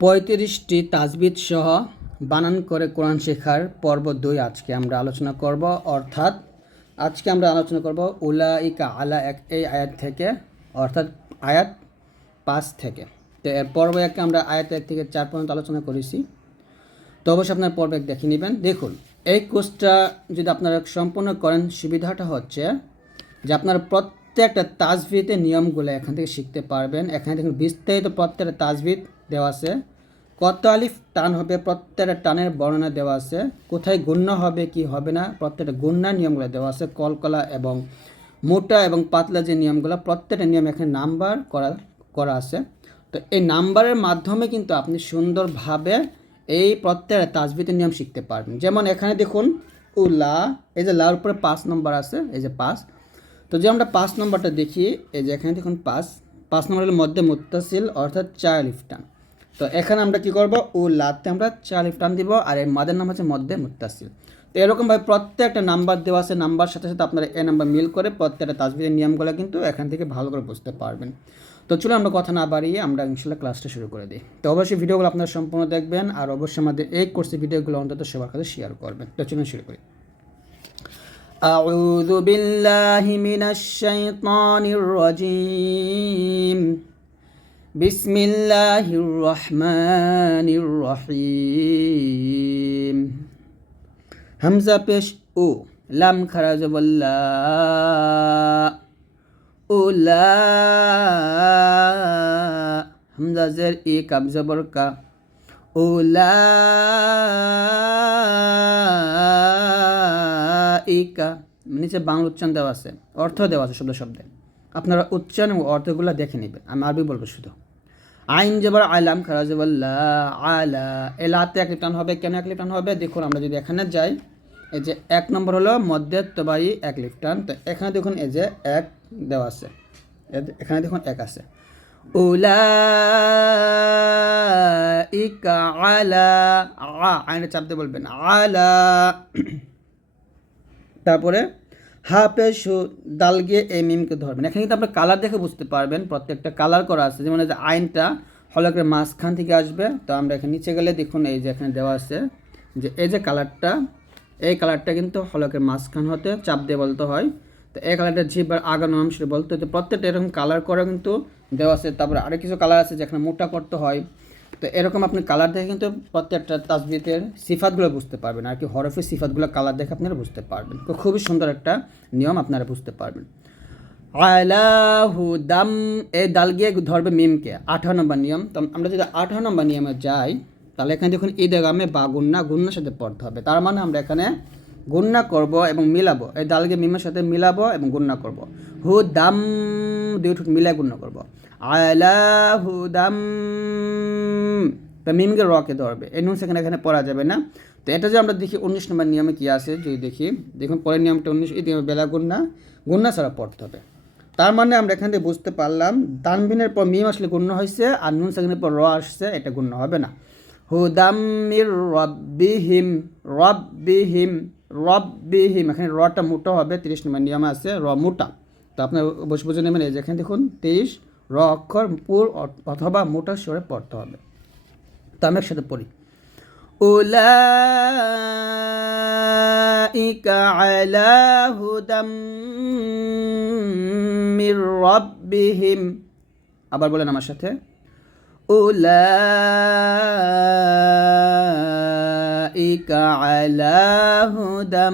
পঁয়ত্রিশটি তাজবিদ সহ বানান করে কোরআন শেখার পর্ব দুই আজকে আমরা আলোচনা করব। অর্থাৎ আজকে আমরা আলোচনা করব উলাইকা আলা এক এই আয়াত থেকে, অর্থাৎ আয়াত পাঁচ থেকে। তো এর পর্ব একে আমরা আয়াত এক থেকে চার পর্যন্ত আলোচনা করেছি। তো অবশ্যই আপনার পর্ব এক দেখে নেবেন। দেখুন, এই কোর্সটা যদি আপনারা সম্পূর্ণ করেন, সুবিধাটা হচ্ছে যে আপনারা প্রত্যেকটা তাজভিদের নিয়মগুলো এখান থেকে শিখতে পারবেন। এখানে দেখুন বিস্তারিত প্রত্যেকটা তাজভিদ দেওয়া আছে। কত আলিফ টান হবে? প্রত্যেকটা টানের বর্ণনা দেওয়া আছে। কোথায় গুণ্য হবে, কি হবে না, প্রত্যেকটা গুণ্যার নিয়মগুলো দেওয়া আছে। কলকলা এবং মোটা এবং পাতলা যে নিয়মগুলো, প্রত্যেকটা নিয়ম এখানে নাম্বার করা করা আছে। তো এই নাম্বারের মাধ্যমে কিন্তু আপনি সুন্দরভাবে এই প্রত্যেকটা তাজবিতের নিয়ম শিখতে পারবেন। যেমন এখানে দেখুন, উ, লা, এই যে লার উপরে পাঁচ নম্বর আছে, এই যে পাঁচ। তো যে আমরা পাঁচ নম্বরটা দেখি, এই যে এখানে দেখুন পাঁচ। পাঁচ নম্বরের মধ্যে মুত্তাসিল অর্থাৎ চার আলিফ টান। তো এখানে আমরা কি করব ও লাতে আমরা চার আলিফ টান দিব আর এর মাদের নাম হচ্ছে মধ্যে মুত্তাসিল তো এরকমভাবে প্রত্যেকটা নাম্বার দেওয়া আছে নাম্বার সাথে সাথে আপনারা এ নাম্বার মিল করে প্রত্যেকটা তাজবিদের নিয়মগুলো কিন্তু এখান থেকে ভালো করে বুঝতে পারবেন তো চলো আমরা কথা না বাড়িয়ে আমরা ইনশাল্লাহ ক্লাসটা শুরু করে দিই তো অবশ্যই ভিডিওগুলো আপনারা সম্পূর্ণ দেখবেন আর অবশ্যই আমাদের এই কোর্সের ভিডিওগুলো অন্তত সবার কাছে শেয়ার করবেন তো চলুন শুরু করি أعوذ بالله من الشيطان الرجيم বিসমিল্লাহির রহমানির রহিম। হামজা পেশ ও লাম খারা ও ওলা হামজা জের ই কাব জবর কা। ওলা ইকা নিচে বাংলা দেওয়া আছে, অর্থ দেওয়া আছে শব্দ শব্দে। আপনারা উচ্চারণ এবং অর্থগুলো দেখে নেবেন। আমি আরবি বলব শুধু। আইন জবর আলাম খারা জবল্লা আলা। এলাতে এক লিটান হবে, কেন এক লিটান হবে? দেখুন, আমরা যদি এখানে যাই, এই যে এক নম্বর হলো মধ্যে তবাই এক লিফটান তো এখানে দেখুন, এই যে এক দেওয়া আছে। এখানে দেখুন, এক আছে। উলা ইকা আলা, আ আইনে চাপতে বলবেন আলা। তারপরে হা পেশু দাল গিয়ে এই মিমকে ধরবেন। এখানে কিন্তু আপনার কালার দেখে বুঝতে পারবেন, প্রত্যেকটা কালার করা আছে। যেমন যে আইনটা হলকের মাঝখান থেকে আসবে, তো আমরা এখানে নিচে গেলে দেখুন এই যে এখানে দেওয়া আছে যে এই যে কালারটা এই কালারটা কিন্তু হলকের মাঝখান হতে চাপ দিয়ে বলতে হয়। তো এই কালারটা জিবার আগানো অংশ বলতে তো প্রত্যেকটা এরকম কালার করা কিন্তু দেওয়া আছে। তারপরে আরও কিছু কালার আছে যেখানে মোটা করতে হয়। তো এরকম আপনি কালার দেখে কিন্তু প্রত্যেকটা তাজবিদের সিফাতগুলো বুঝতে পারবেন। আর কি হরফের সিফাতগুলো কালার দেখে আপনারা বুঝতে পারবেন। তো খুবই সুন্দর একটা নিয়ম আপনারা বুঝতে পারবেন। আলাহু দাম এই দাল গিয়ে ধরবে মিমকে। আঠারো নম্বর নিয়ম। তো আমরা যদি আঠারো নম্বর নিয়মে যাই, তাহলে এখানে দেখুন ঈদ গামে বা গুন্না, গুন্নার সাথে পড়তে হবে। তার মানে আমরা এখানে গুন্না করব এবং মিলাবো। এই দালকে মিমের সাথে মিলাবো এবং গুন্না করব। হু দাম দুই ঠোঁট মিলাই গুন্না করব। আলাহু দাম তো মিমকে রকে ধরবে। এই নুন সেখানে এখানে পড়া যাবে না। তো এটা যে আমরা দেখি উনিশ নম্বর নিয়মে কী আছে, যদি দেখি, দেখুন পরের নিয়মটা উনিশ, এই বেলা গুন্না গুন্না ছাড়া পড়তে হবে। তার মানে আমরা এখান থেকে বুঝতে পারলাম, তানবিনের পর মিম আসলে গুণ্য হয়েছে আর নুন সেখানের পর র আসছে, এটা গুণ্য হবে না। হুদাম্মির রব্বিহিম রব্বিহিম রব্বিহিম, এখানে রটা মোটা হবে, তিরিশ নম্বর নিয়মে আছে, র মোটা। তো আপনার বসে বুঝে নেবেন এই যে এখানে দেখুন তেইশ র অক্ষর পুর অথবা মোটা স্বরে পড়তে হবে তো আমি একসাথে পড়ি أولئك على هدى من ربهم আবার বলেন আমার সাথে أولئك على هدى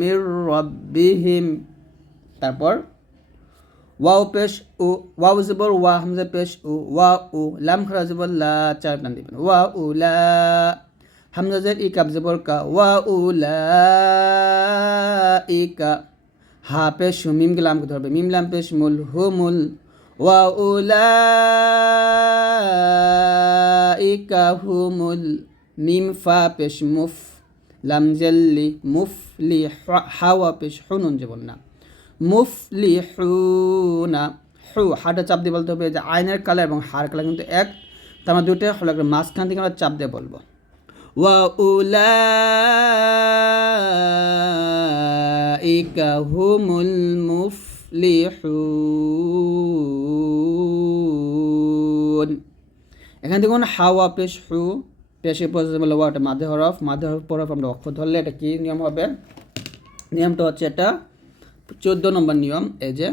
من ربهم তারপর ওয়াও পেশ উ ওয়াও জবর ওয়া হামজা পেশ উ ওয়া উ লাম খরা জবর লা চার টান দিবেন ওয়া উ লা হামজা জের ই কাব জবর কা ওয়া উ লা ই কা হা পেশ হু মিম কে লামকে ধরবে মিম লাম পেশ মুল হু মুল মুল মিম ফা পেশ মুফ লাম জেল্লি মুফলি হাওয়া পেশ হুনুন যেমন না মুফলিহুনা হু হাটা চাপ দিয়ে বলতে হবে যে আইনের কালার এবং হার কালার কিন্তু এক। তার মানে দুটো হলো মাঝখান থেকে আমরা চাপ দিয়ে বলব। ওয়া উলাইকা হুমুল মুফলিহুন লিহুন এখান থেকে হাওয়া পেশ হু, পেশে পজিবল ওয়ার্ড মাদে হরফ। মাধে হরফ পর আমরা অক্ষর ধরলে এটা কী নিয়ম হবে? নিয়মটা হচ্ছে এটা। চোদ্দ নম্বর নিয়ম, এই যে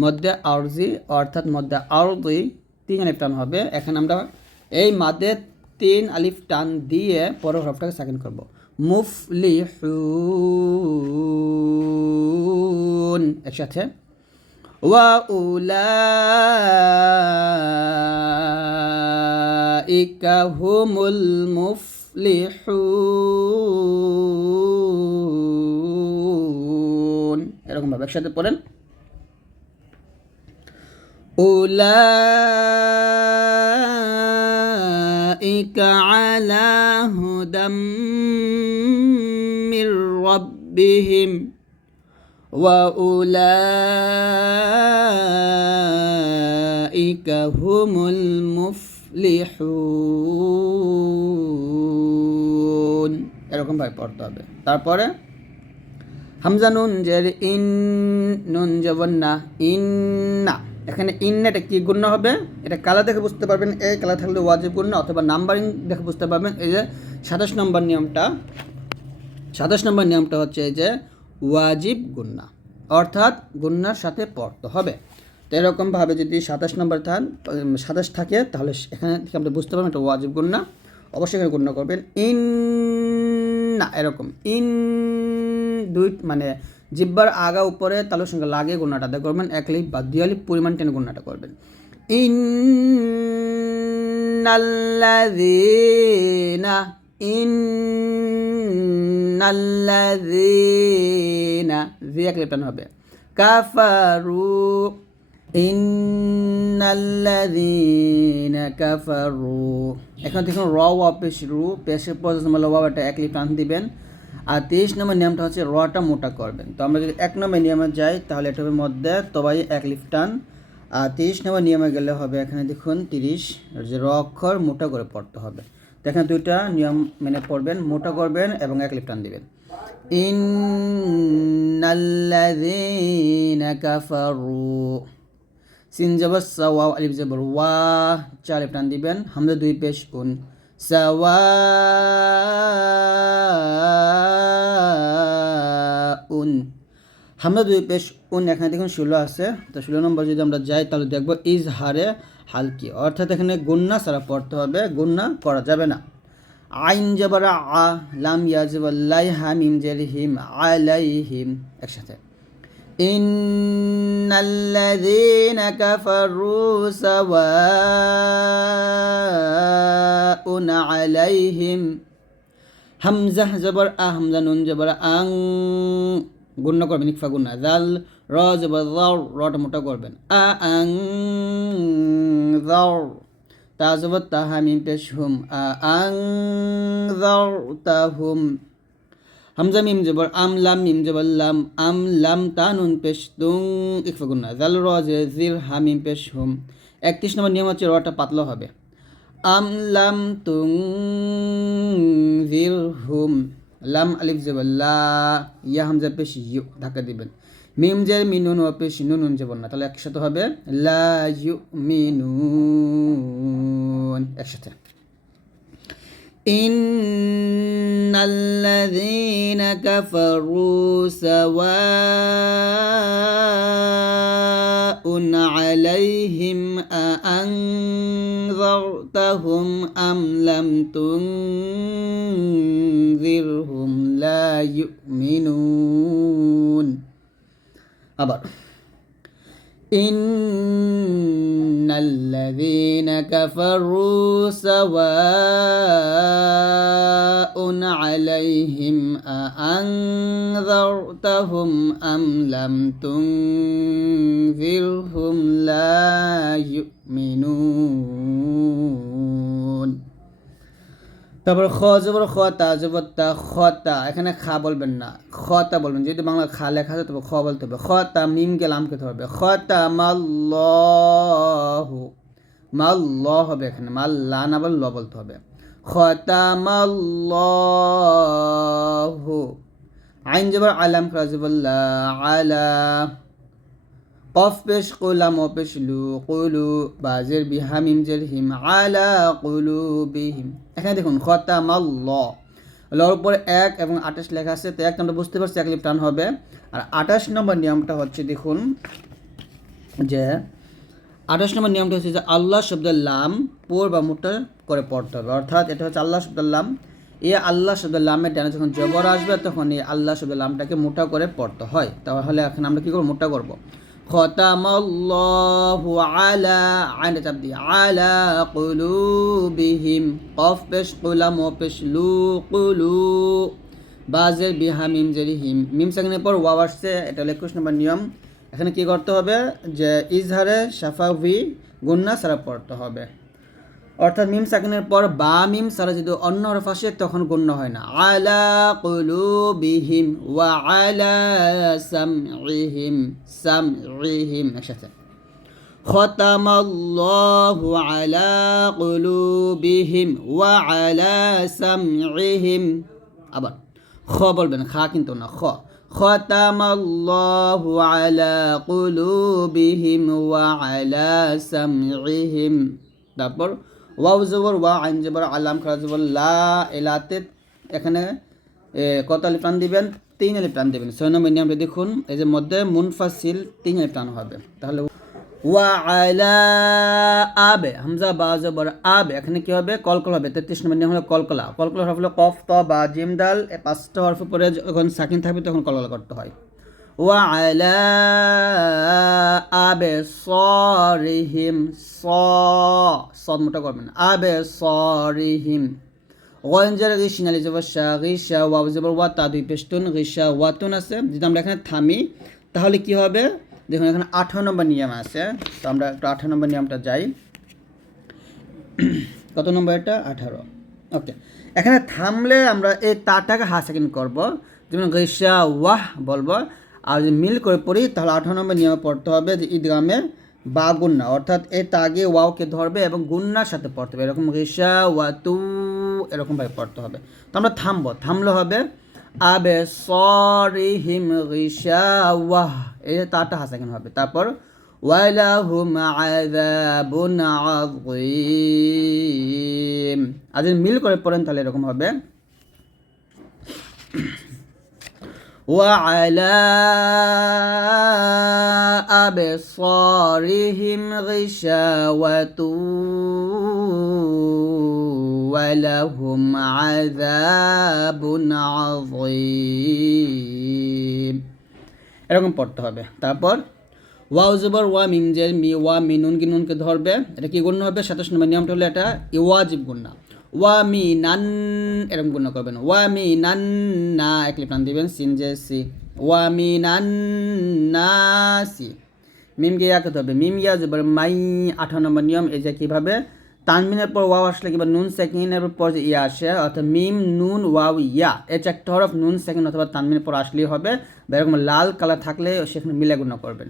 মধ্যে আরজি অর্থাৎ মধ্যে আরজি তিন আলিফ টান হবে। এখানে আমরা এই মাদে তিন আলিফ টান দিয়ে পর হরফটাকে সেকেন্ড মুফলি হু একসাথে। وأولئك هم المفلحون এরকম ভাবে একসাথে পড়েন أولئك على هدى من ربهم وأولئك هم المفلحون এরকম ভাবে পড়তে হবে তারপরে হামজা নুন জের ইন নুন জবন্না ইন্না এখানে ইন্নাটা কি গুণ্য হবে এটা কালা দেখে বুঝতে পারবেন এই কালা থাকলে ওয়াজিব গুণ্য অথবা নাম্বারিং দেখে বুঝতে পারবেন এই যে সাতাশ নম্বর নিয়মটা সাতাশ নম্বর নিয়মটা হচ্ছে এই যে ওয়াজিব গুন্না, অর্থাৎ গুন্নার সাথে পড়তে হবে। তো এরকমভাবে যদি সাতাশ নম্বর থান সাতাশ থাকে, তাহলে এখানে থেকে আপনি বুঝতে পারবেন এটা ওয়াজিব গুন্না। অবশ্যই এখানে গুণ্য করবেন। ইন না এরকম। ইন দুই মানে জিব্বার আগা উপরে তালুর সঙ্গে লাগে গুণাটা আদায় করবেন। এক লিপ বা দুই লিপ পরিমাণ টেনে গুণাটা করবেন। ইন্নাল্লাযীনা ইন্নাল্লাযীনা জি এক লিপ টান হবে কাফারু ইন্নাল্লাযীনা কাফারু এখন দেখুন র ওয়া পেশ রু পেশের পর ওয়াটা এক লিপ টান দিবেন। আর তেইশ নম্বর নিয়মটা হচ্ছে রটা মোটা করবেন। তো আমরা যদি এক নম্বর নিয়মে যাই, তাহলে এটা হবে মধ্যে তবাই এক লিফ টান। আর তেইশ নম্বর নিয়মে গেলে হবে এখানে দেখুন, তিরিশ। যে র অক্ষর মোটা করে পড়তে হবে। তো এখানে দুইটা নিয়ম মেনে পড়বেন, মোটা করবেন এবং এক লিফ টান দিবেন। ইন্নাল্লাযীনা কাফারু। সিন জবর সাওয়া, আলিফ জবর ওয়া, চার লিফ টান দিবেন। হামজা দুই পেশ উন। সাওয়াউন হামজা দুই পেশ উন এখানে দেখুন ষোলো আছে তো ষোলো নম্বর যদি আমরা যাই তাহলে দেখবো ইজ হারে হালকি অর্থাৎ এখানে গুন্না সারা পড়তে হবে গুন্না করা যাবে না আইন জবরা আ লাম ইয়াজবাল্লাই হামিম জের হিম আলাইহিম একসাথে إن الذين كفروا سواء عليهم হামজা জবর আ হামজা নুন জবর আং গুণ্য করবেন, ইকফা গুন্না জাল র জবর র রটা মোটা করবেন। আ, আং র তা জবর তা হামিম পেশ হুম আ, আং র তা হুম হামজা মিম জবর, আম, লাম, মিম জবর, লাম, আম, লাম তা নুন পেশ তুং ইকফা গুন্না জাল র জে জির, হামিম পেশ হুম একত্রিশ নম্বর নিয়ম হচ্ছে রটা পাতলা হবে। আম, লাম, তুং, জির, হুম। লাম আলিফ জবর লা ইয়া হামজা পেশ ইউ ধাক্কা দিবেন মিম জের মিনুন ও পেশ নুন জবর না তাহলে একসাথে হবে লা ইউ মিনুন একসাথে إن الذين كفروا سواء عليهم أأنذرتهم أم لم تنذرهم لا يؤمنون أبر إن الذين كفروا سواء عليهم أأنذرتهم أم لم تنذرهم لا يؤمنون তারপর খ, জবর খ তা জবর তা খ তা এখানে খা বলবেন না। খ তা বলবেন। যদি বাংলা খা লেখা আছে, তবে খ বলতে হবে। খ তা মিম কে লাম খেতে হবে খ তা মাল্লাহু। মাল্লাহ হবে এখানে। মাল্লা না বল ল বলতে হবে। খ তা মাল্লাহু। আইন জবর আলাম খা জবর লা আলা। পেশ লু কুলু বাজের বিহা মিম জের হিম আলা কুলু বিহিম। এখানে দেখুন খতাম ল লর উপরে এক এবং আঠাশ লেখা আছে, তো এক আমরা বুঝতে পারছি, এক লিপ টান হবে। আর আঠাশ নম্বর নিয়মটা হচ্ছে, দেখুন, যে আঠাশ নম্বর নিয়মটা হচ্ছে যে আল্লাহ শব্দের লাম পোর বা মুটা করে পড়তে হবে। অর্থাৎ এটা হচ্ছে আল্লাহ শব্দের লাম। এ আল্লাহ শব্দের লামের ডানে যখন জবর আসবে, তখন এই আল্লাহ শব্দের লামটাকে মোটা করে পড়তে হয়। তাহলে এখন আমরা কী করব? মোটা করব। খতামাল্লাহু الله على চাপ تبدي على قلوبهم قف بش قلم وبش পেশ قلو বাজের বিহা মিম জেরি হিম। মিম সেখানে পর ওয়াও এটা হলো একুশ নম্বর নিয়ম। এখানে কি করতে হবে? যে ইজহারে সাফাভি গুন্না সারা পড়তে হবে। অর্থাৎ মিম সাকিনের পর বা মিম সারা যদি অন্য হরফ আসে তখন গণ্য হয় না আলা কুলুবিহিম ওয়া আলা সামইহিম সামইহিম একসাথে ختم الله على قلوبهم وعلى سمعهم আবার খ বলবেন খা কিন্তু না খ ختم الله على قلوبهم وعلى سمعهم তারপর ওয়াও জবর ওয়া আইন জবর আলাম খারা জবর লা এলাতে এখানে এ, কত আলিফ টান দিবেন? তিন আলিফ টান দিবেন। ছয় নম্বর নিয়মটা দেখুন এই যে মধ্যে মুনফাসিল তিন আলিফ টান হবে। তাহলে ওয়া আলা আবে হামজা বা জবর আবে এখানে কি হবে? কলকল হবে। তেত্রিশ নম্বর নিয়ম হলো কলকলা। কলকলা হলো কফ ত বা জিম দাল এই পাঁচটা হরফ পরে যখন সাকিন থাকবে তখন কলকলা করতে হয়। ওয়া স সদ মোটা করবেন আবে সরিহিম গঞ্জার গিসিনালি জবর শাহ গিসা ওয়াও জবর ওয়া তা দুই পেস্টুন গিসা ওয়াতুন আছে যদি আমরা এখানে থামি, তাহলে কি হবে? দেখুন এখানে আঠারো নম্বর নিয়ম আছে। তো আমরা একটু আঠারো নম্বর নিয়মটা যাই। কত নম্বর এটা? আঠারো। ওকে। এখানে থামলে আমরা এই তারটাকে হাসাকিন করব। যেমন গিসা ওয়াহ বলব। আর যদি মিল করে পড়ি, তাহলে আঠারো নম্বর নিয়মে পড়তে হবে যে ঈদগামের বা গুন্না। অর্থাৎ এ তাগে ওয়াওকে ধরবে এবং গুন্নার সাথে পড়তে হবে। এরকম রিসা ওয়া তু এরকমভাবে পড়তে হবে। তো আমরা থামবো। থামলে হবে, আবে সরিহিম রিসা ওয়াহ, এই যে তারটা হাসাকিন হবে। তারপর আযাবুন আযীম। আর যদি মিল করে পড়েন, তাহলে এরকম হবে। وعلى أبصارهم غشاوة ولهم عذاب عظيم এরকম পড়তে হবে তারপর ওয়াও জবর ওয়া মিনজের মি ওয়া মিনুন কি নুনকে ধরবে এটা কি গুণ হবে সাতাশ নম্বর নিয়মটা হলো এটা ইওয়াজিব গুণা ওয়া মি নান এরকম গুণ করবেন ওয়া মি নান না, এক লিপ্রান দিবেন, সিন জে সি ওয়া মি নান না সি। মিম গিয়ে ইয়াকে ধরবে মিম ইয়া জবর মাই, আঠারো নম্বর নিয়ম, এই যে কীভাবে, তানমিনের পর ওয়াও আসলে কিংবা নুন, সেকেন্ডের পর যে ইয়া আসে, অর্থাৎ মিম, নুন, ওয়াও, ইয়া, এই চারটা হরফ, নুন, সেকেন্ড অথবা তানমিনের পর আসলেই হবে বা এরকম লাল কালার থাকলে সেখানে মিলে গুণ করবেন।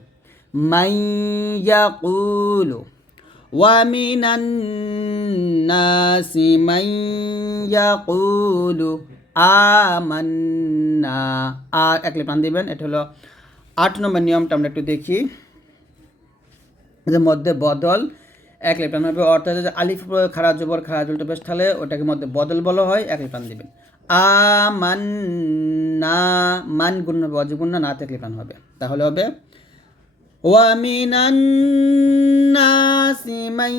মাইয়া কুলু ومن الناس من يقول আমান্না আর এক লিপান দিবেন এটা হলো আট নম্বর নিয়মটা আমরা একটু দেখি যে মধ্যে বদল এক লিপান হবে অর্থাৎ যে আলিফ উপরে খারা জবর খারা জলটা বেশ তাহলে ওটাকে মধ্যে বদল বলা হয় এক লিপান দিবেন আমান্না মান গুণ হবে অজগুণ না এক লিপান হবে তাহলে হবে ومن الناس من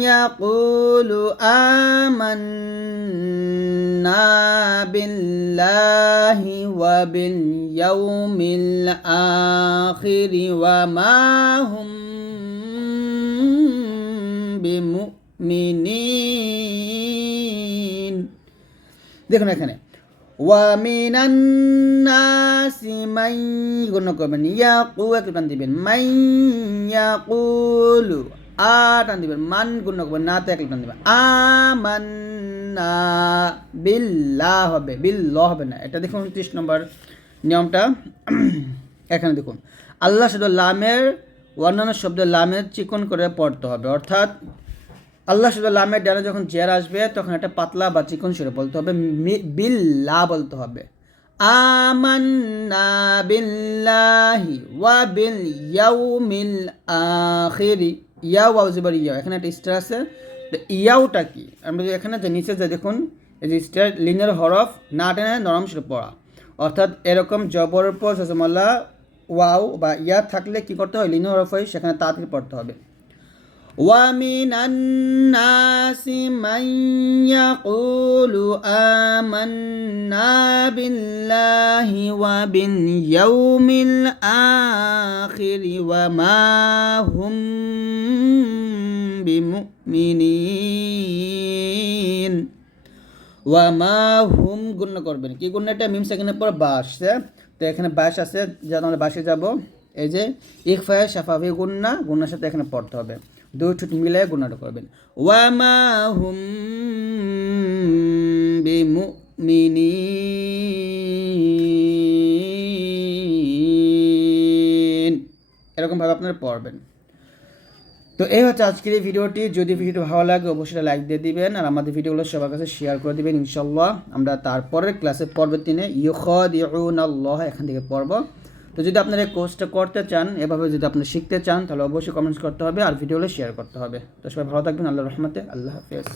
يقول آمنا بالله وباليوم الآخر وما هم بمؤمنين দেখুন এখানে ওয়ামিনান মাই করবেন দিবেন ইয়াকুলু, আ টান দিবেন, মান করবেন না বিল্লাহ হবে হবে না। এটা দেখুন উনত্রিশ নম্বর নিয়মটা। এখানে দেখুন, আল্লাহ শুধু লামের, অন্যান্য শব্দ লামের চিকন করে পড়তে হবে, অর্থাৎ আল্লাহ শুধু লামের ডানে যখন জের আসবে, তখন একটা পাতলা বা চিকন সুরে বলতে হবে বিল্লা বলতে হবে। আমান্না বিল্লাহি ওয়া বিল ইয়াউমিল আখিরি। ইয়াও ওয়াও জবর ইয়াও এখানে একটা স্টার আছে। তো ইয়াওটা কি? আমরা এখানে যে নিচে যে দেখুন, এই যে স্টার, লিনের হরফ, না টেনে নরম সুরে পড়া। অর্থাৎ এরকম জবর উপর সসমল্লা ওয়াও বা ইয়া থাকলে কি করতে হয়? লিনের হরফ হয়, সেখানে তাড়াতাড়ি পড়তে হবে। ومن الناس من يقول آمنا بالله وباليوم الآخر وما هم بمؤمنين ওয়ামা হুম গুণ করবেন কি গুণ এটা মিম সেকেন্ডের পর বা আসছে তো এখানে বাস আছে যখন আমরা বাসে যাব এই যে ইকফায় সাফাফি গুন্না গুন্নার সাথে এখানে পড়তে হবে দুই ছুট মিলে গুণাটা করবেন ওয়ামা হুম বিমুমিনিন। এরকমভাবে আপনারা পড়বেন। তো এই হচ্ছে আজকের এই ভিডিওটি। যদি ভিডিওটি ভালো লাগে, অবশ্যই লাইক দিয়ে দিবেন। আর আমাদের ভিডিওগুলো সবার কাছে শেয়ার করে দিবেন ইনশাল্লাহ আমরা তারপরের ক্লাসে পর্বের দিনে ইউখদ ইউন আল্লাহ এখান থেকে পড়ব। তো যদি আপনারা এই কোর্সটা করতে চান, এভাবে যদি আপনি শিখতে চান, তাহলে অবশ্যই কমেন্টস করতে হবে আর ভিডিওগুলো শেয়ার করতে হবে। তো সবাই ভালো থাকবেন আল্লাহ রহমতে, আল্লাহ হাফেজ।